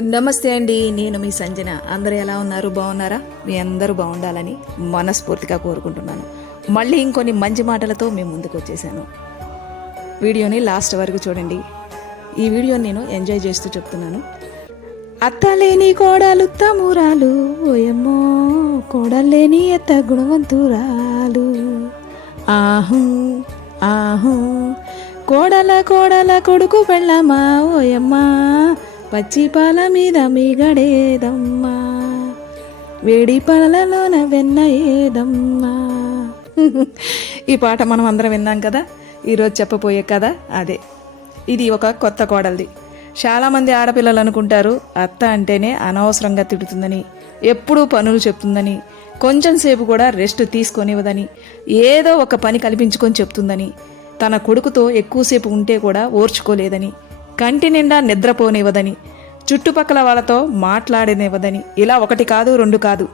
నమస్తే అండి, నేను మీ సంజన. అందరూ ఎలా ఉన్నారు? బాగున్నారా? మీ అందరూ బాగుండాలని మనస్ఫూర్తిగా కోరుకుంటున్నాను. మళ్ళీ ఇంకొన్ని మంచి మాటలతో మేము ముందుకు వచ్చేసాను. వీడియోని లాస్ట్ వరకు చూడండి. ఈ వీడియోని నేను ఎంజాయ్ చేస్తూ చెప్తున్నాను. అత్తలేని కోడలు తమురాలు, ఓయమ్మో కోడలేని ఎత్త గుణవంతురాలు. ఆహు ఆహు కోడల కోడల కొడుకు పెళ్ళమ్మా, ఓయమ్మా పచ్చి పాల మీద మీగడేదమ్మా, వేడి పాలలోన వెన్న ఏదమ్మా. ఈ పాట మనం అందరం విన్నాం కదా. ఈరోజు చెప్పబోయే కదా అదే. ఇది ఒక కొత్త కోడలిది. చాలామంది ఆడపిల్లలు అనుకుంటారు అత్త అంటేనే అనవసరంగా తిడుతుందని, ఎప్పుడూ పనులు చెప్తుందని, కొంచెం సేపు కూడా రెస్ట్ తీసుకొనివ్వదని, ఏదో ఒక పని కల్పించుకొని చెప్తుందని, తన కొడుకుతో ఎక్కువసేపు ఉంటే కూడా ఓర్చుకోలేదని, కంటి నిండా నిద్రపోనివ్వదని, చుట్టుపక్కల వాళ్ళతో మాట్లాడనివ్వదని, ఇలా ఒకటి కాదు రెండు కాదు,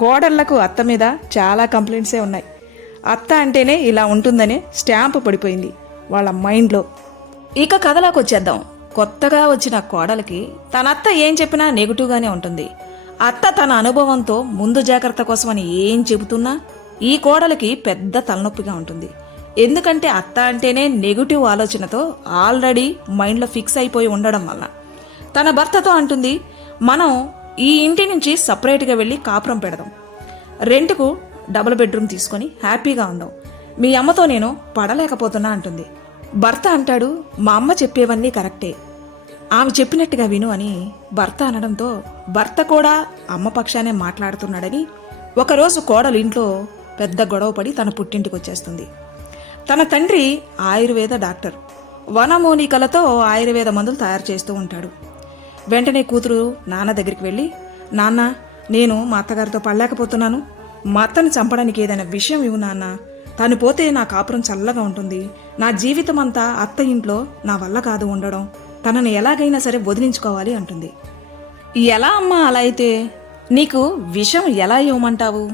కోడళ్లకు అత్త మీద చాలా కంప్లైంట్సే ఉన్నాయి. అత్త అంటేనే ఇలా ఉంటుందనే స్టాంపు పడిపోయింది వాళ్ళ మైండ్లో. ఇక కథలోకి వచ్చేద్దాం. కొత్తగా వచ్చిన కోడలికి తన అత్త ఏం చెప్పినా నెగిటివ్గానే ఉంటుంది. అత్త తన అనుభవంతో ముందు జాగ్రత్త కోసమని ఏం చెబుతున్నా ఈ కోడలికి పెద్ద తలనొప్పిగా ఉంటుంది. ఎందుకంటే అత్త అంటేనే నెగిటివ్ ఆలోచనతో ఆల్రెడీ మైండ్లో ఫిక్స్ అయిపోయి ఉండడం వల్ల తన భర్తతో అంటుంది, మనం ఈ ఇంటి నుంచి సపరేట్గా వెళ్ళి కాపురం పెడదాం, రెంట్కు డబుల్ బెడ్రూమ్ తీసుకొని హ్యాపీగా ఉందాం, మీ అమ్మతో నేను పడలేకపోతున్నా అంటుంది. భర్త అంటాడు, మా అమ్మ చెప్పేవన్నీ కరెక్టే, ఆమె చెప్పినట్టుగా విను అని భర్త అనడంతో భర్త కూడా అమ్మ పక్షానే మాట్లాడుతున్నాడని ఒకరోజు కోడలు ఇంట్లో పెద్ద గొడవపడి తన పుట్టింటికి వచ్చేస్తుంది. తన తండ్రి ఆయుర్వేద డాక్టర్, వనమూలికలతో ఆయుర్వేద మందులు తయారు చేస్తూ ఉంటాడు. వెంటనే కూతురు నాన్న దగ్గరికి వెళ్ళి, నాన్న నేను మా అత్తగారితో పడలేకపోతున్నాను, మా అత్తని చంపడానికి ఏదైనా విషయం ఇవ్వు నాన్న, తను పోతే నా కాపురం చల్లగా ఉంటుంది, నా జీవితం అంతా అత్త ఇంట్లో నా వల్ల కాదు ఉండడం, తనని ఎలాగైనా సరే వదిలించుకోవాలి అంటుంది. ఎలా అమ్మా అలా అయితే? నీకు విషం ఎలా ఇవ్వమంటావు?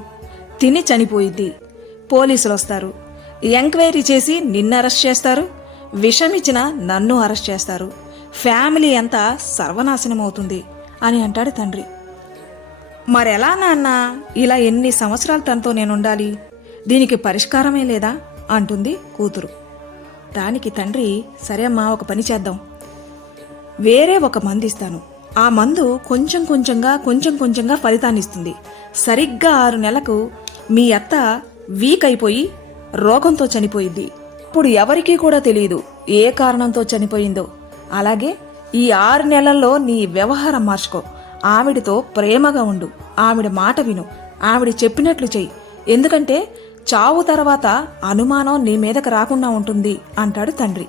తిని చనిపోయిద్ది, పోలీసులు వస్తారు, ఎంక్వైరీ చేసి నిన్ను అరెస్ట్ చేస్తారు, విషం ఇచ్చిన నన్ను అరెస్ట్ చేస్తారు, ఫ్యామిలీ అంతా సర్వనాశనం అవుతుంది అని అంటాడు తండ్రి. మరెలా నాన్న, ఇలా ఎన్ని సంవత్సరాలు తనతో నేనుండాలి, దీనికి పరిష్కారమే లేదా అంటుంది కూతురు. దానికి తండ్రి, సరే అమ్మా ఒక పని చేద్దాం, వేరే ఒక మందు ఇస్తాను, ఆ మందు కొంచెం కొంచెంగా ఫలితాన్ని ఇస్తుంది, సరిగ్గా 6 నెలలకు మీ అత్త వీక్ అయిపోయి రోగంతో చనిపోయింది, ఇప్పుడు ఎవరికీ కూడా తెలియదు ఏ కారణంతో చనిపోయిందో. అలాగే ఈ 6 నెలల్లో నీ వ్యవహారం మార్చుకో, ఆవిడతో ప్రేమగా ఉండు, ఆవిడ మాట విను, ఆవిడ చెప్పినట్లు చెయ్యి, ఎందుకంటే చావు తర్వాత అనుమానం నీ మీదకి రాకుండా ఉంటుంది అంటాడు తండ్రి.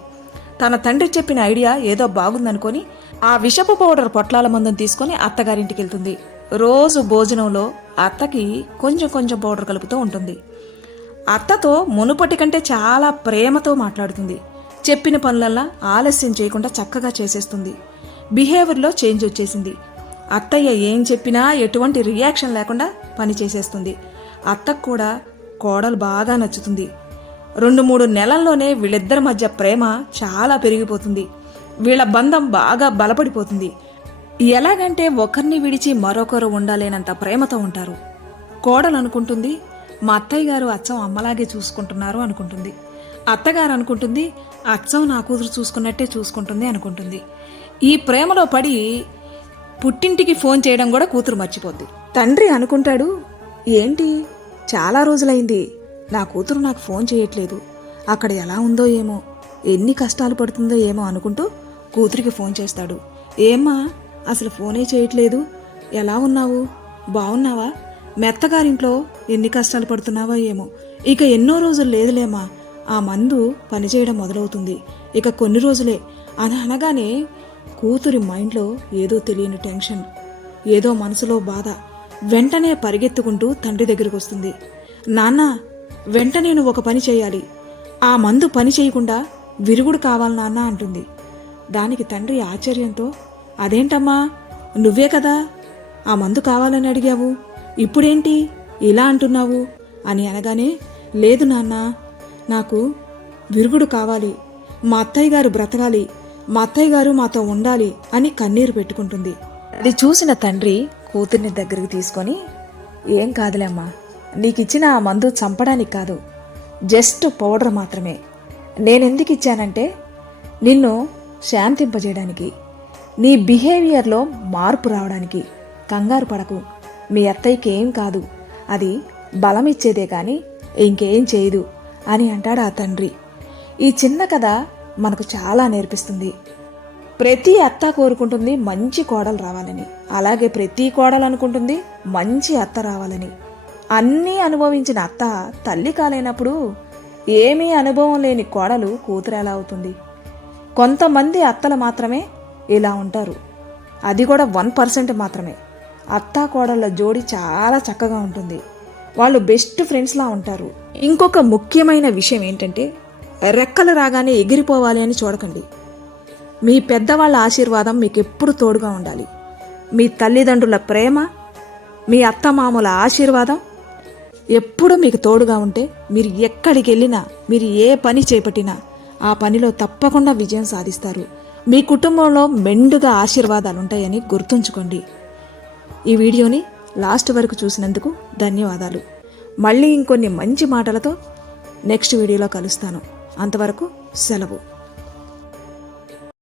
తన తండ్రి చెప్పిన ఐడియా ఏదో బాగుందనుకొని ఆ విషపు పౌడర్ పొట్లాల మందును తీసుకొని అత్తగారింటికి వెళ్తుంది. రోజు భోజనంలో అత్తకి కొంచెం పౌడర్ కలుపుతూ ఉంటుంది. అత్తతో మునుపటి కంటే చాలా ప్రేమతో మాట్లాడుతుంది. చెప్పిన పనులల్లా ఆలస్యం చేయకుండా చక్కగా చేసేస్తుంది. బిహేవియర్లో చేంజ్ వచ్చేసింది. అత్తయ్య ఏం చెప్పినా ఎటువంటి రియాక్షన్ లేకుండా పని చేసేస్తుంది. అత్తకు కూడా కోడలు బాగా నచ్చుతుంది. 2-3 నెలల్లోనే వీళ్ళిద్దరి మధ్య ప్రేమ చాలా పెరిగిపోతుంది. వీళ్ళ బంధం బాగా బలపడిపోతుంది. ఎలాగంటే ఒకరిని విడిచి మరొకరు ఉండాలేనంత ప్రేమతో ఉంటారు. కోడలు అనుకుంటుంది, మా అత్తయ్య గారు అచ్చం అమ్మలాగే చూసుకుంటున్నారు అనుకుంటుంది. అత్తగారు అనుకుంటుంది, అచ్చం నా కూతురు చూసుకున్నట్టే చూసుకుంటుంది అనుకుంటుంది. ఈ ప్రేమలో పడి పుట్టింటికి ఫోన్ చేయడం కూడా కూతురు మర్చిపోద్ది. తండ్రి అనుకుంటాడు, ఏంటి చాలా రోజులైంది నా కూతురు నాకు ఫోన్ చేయట్లేదు, అక్కడ ఎలా ఉందో ఏమో, ఎన్ని కష్టాలు పడుతుందో ఏమో అనుకుంటూ కూతురికి ఫోన్ చేస్తాడు. ఏమ్మా అసలు ఫోనే చేయట్లేదు, ఎలా ఉన్నావు, బాగున్నావా, మెత్తగారింట్లో ఎన్ని కష్టాలు పడుతున్నావో ఏమో, ఇక ఎన్నో రోజులు లేదులేమా, ఆ మందు పనిచేయడం మొదలవుతుంది, ఇక కొన్ని రోజులే అని అనగానే కూతురి మైండ్లో ఏదో తెలియని టెన్షన్, ఏదో మనసులో బాధ. వెంటనే పరిగెత్తుకుంటూ తండ్రి దగ్గరికి వస్తుంది. నాన్న వెంటనే నువ్వు ఒక పని చేయాలి, ఆ మందు పని చేయకుండా విరుగుడు కావాలి నాన్న అంటుంది. దానికి తండ్రి ఆశ్చర్యంతో, అదేంటమ్మా, నువ్వే కదా ఆ మందు కావాలని అడిగావు, ఇప్పుడేంటి ఇలా అంటున్నావు అని అనగానే, లేదు నాన్న నాకు విరుగుడు కావాలి, మా అత్తయ్య గారు బ్రతకాలి, మా అత్తయ్య గారు మాతో ఉండాలి అని కన్నీరు పెట్టుకుంటుంది. అది చూసిన తండ్రి కూతుర్ని దగ్గరికి తీసుకొని, ఏం కాదులేమ్మా, నీకిచ్చిన ఆ మందు చంపడానికి కాదు, జస్ట్ పౌడర్ మాత్రమే. నేనెందుకు ఇచ్చానంటే నిన్ను శాంతింపజేయడానికి, నీ బిహేవియర్లో మార్పు రావడానికి. కంగారు పడకు, మీ అత్తయ్యకి ఏం కాదు, అది బలం ఇచ్చేదే కానీ ఇంకేం చేయదు అని అంటాడు ఆ తండ్రి. ఈ చిన్న కథ మనకు చాలా నేర్పిస్తుంది. ప్రతి అత్త కోరుకుంటుంది మంచి కోడలు రావాలని, అలాగే ప్రతి కోడలు అనుకుంటుంది మంచి అత్త రావాలని. అన్నీ అనుభవించిన అత్త తల్లి కాలేనప్పుడు ఏమీ అనుభవం లేని కోడలు కూతురు ఎలా అవుతుంది? కొంతమంది అత్తలు మాత్రమే ఇలా ఉంటారు, అది కూడా 1% మాత్రమే. అత్తా కోడళ్ళ జోడి చాలా చక్కగా ఉంటుంది, వాళ్ళు బెస్ట్ ఫ్రెండ్స్లా ఉంటారు. ఇంకొక ముఖ్యమైన విషయం ఏంటంటే, రెక్కలు రాగానే ఎగిరిపోవాలి అని చూడకండి. మీ పెద్దవాళ్ళ ఆశీర్వాదం మీకు ఎప్పుడు తోడుగా ఉండాలి. మీ తల్లిదండ్రుల ప్రేమ, మీ అత్తమామల ఆశీర్వాదం ఎప్పుడు మీకు తోడుగా ఉంటే మీరు ఎక్కడికి వెళ్ళినా, మీరు ఏ పని చేపట్టినా ఆ పనిలో తప్పకుండా విజయం సాధిస్తారు. మీ కుటుంబంలో మెండుగా ఆశీర్వాదాలు ఉంటాయని గుర్తుంచుకోండి. ఈ వీడియోని లాస్ట్ వరకు చూసినందుకు ధన్యవాదాలు. మళ్ళీ ఇంకొన్ని మంచి మాటలతో నెక్స్ట్ వీడియోలో కలుస్తాను. అంతవరకు సెలవు.